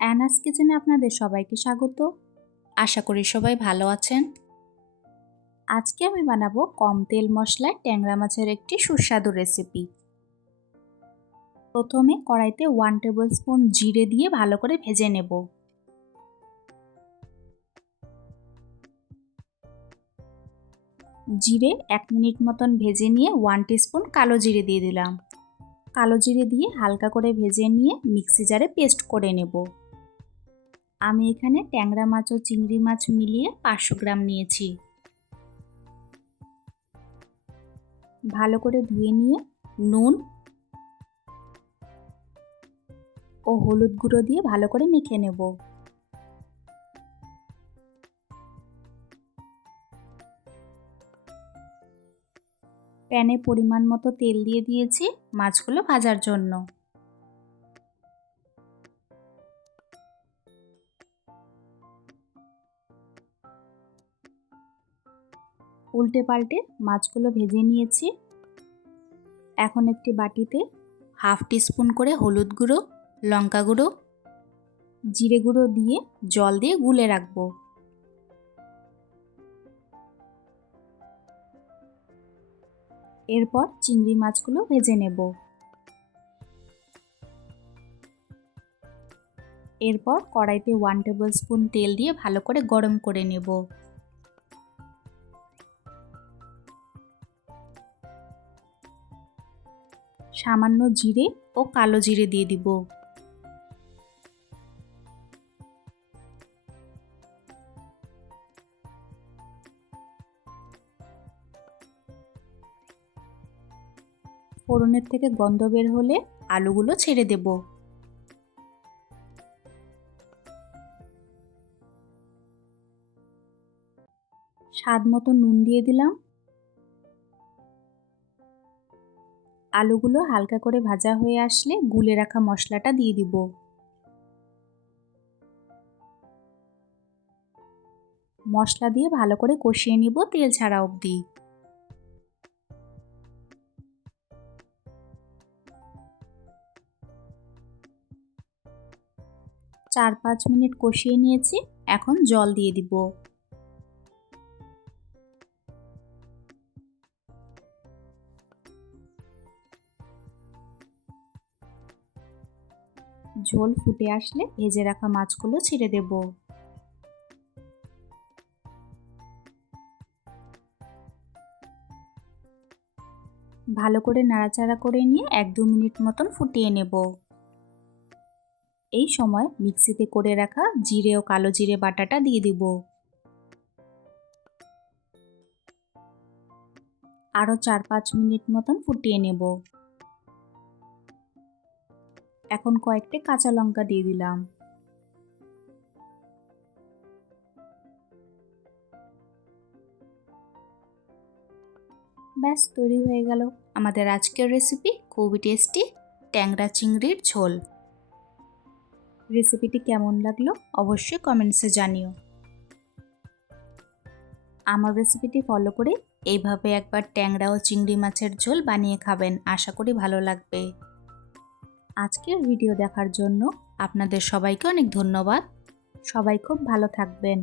অ্যানাস কিচেনে আপনাদের সবাইকে স্বাগত। আশা করি সবাই ভালো আছেন। আজকে আমি বানাবো কম তেল মশলায় ট্যাংরা মাছের একটি সুস্বাদু রেসিপি। প্রথমে কড়াইতে 1 টেবিল স্পুন জিরে দিয়ে ভালো করে ভেজে নেব। জিরে 1 মিনিট মতন ভেজে নিয়ে 1 টিস্পুন কালো জিরে দিয়ে দিলাম। কালো জিরে দিয়ে হালকা করে ভেজে নিয়ে মিক্সি জারে পেস্ট করে নেব। আমি এখানে ট্যাংরা মাছ ও চিংড়ি মাছ মিলিয়ে 500 গ্রাম নিয়েছি। ভালো করে ধুয়ে নিয়ে নুন ও হলুদ গুঁড়ো দিয়ে ভালো করে মেখে নেব। প্যানে পরিমাণ মতো তেল দিয়ে দিয়েছি মাছগুলো ভাজার জন্য। উল্টে পাল্টে মাছগুলো ভেজে নিয়েছি। এখন একটি বাটিতে 1/2 টিস্পুন করে হলুদ গুঁড়ো, লঙ্কা গুঁড়ো, জিরে গুঁড়ো দিয়ে জল দিয়ে গুলে রাখবো। এরপর চিংড়ি মাছগুলো ভেজে নেব। এরপর কড়াইতে 1 টেবিল স্পুন তেল দিয়ে ভালো করে গরম করে নেব। সামান্য জিরে ও কালো জিরে দিয়ে দিব। ফোড়নের থেকে গন্ধ বের হলে আলুগুলো ছেড়ে দেব। স্বাদ মতো নুন দিয়ে দিলাম। আলুগুলো হালকা করে ভাজা হয়ে আসলে গুলে রাখা মশলাটা দিয়ে দিব। মশলা দিয়ে ভালো করে কষিয়ে নিব তেল ছাড়া অবধি। চার 5 মিনিট কষিয়ে নিয়েছি, এখন জল দিয়ে দিব। ঝোল ফুটে আসলে ভেজে রাখা মাছগুলো ছেড়ে দেব। ভালো করে নাড়াচাড়া করে নিয়ে 1-2 মিনিট মতন ফুটিয়ে নেব। এই সময় মিক্সিতে করে রাখা জিরে ও কালো জিরে বাটাটা দিয়ে দিব। আরও 4-5 মিনিট মতন ফুটিয়ে নেব। এখন কয়েকটা কাঁচা লঙ্কা দিয়ে দিলাম। ব্যাস তৈরি হয়ে গেল আমাদের আজকের রেসিপি, খুবই টেস্টি ট্যাংরা চিংড়ির ঝোল। রেসিপিটি কেমন লাগলো অবশ্যই কমেন্টসে জানিও। আমার রেসিপিটি ফলো করে এইভাবে একবার ট্যাংরা ও চিংড়ি মাছের ঝোল বানিয়ে খাবেন, আশা করি ভালো লাগবে। আজকের ভিডিও দেখার জন্য আপনাদের সবাইকে অনেক ধন্যবাদ। সবাই খুব ভালো থাকবেন।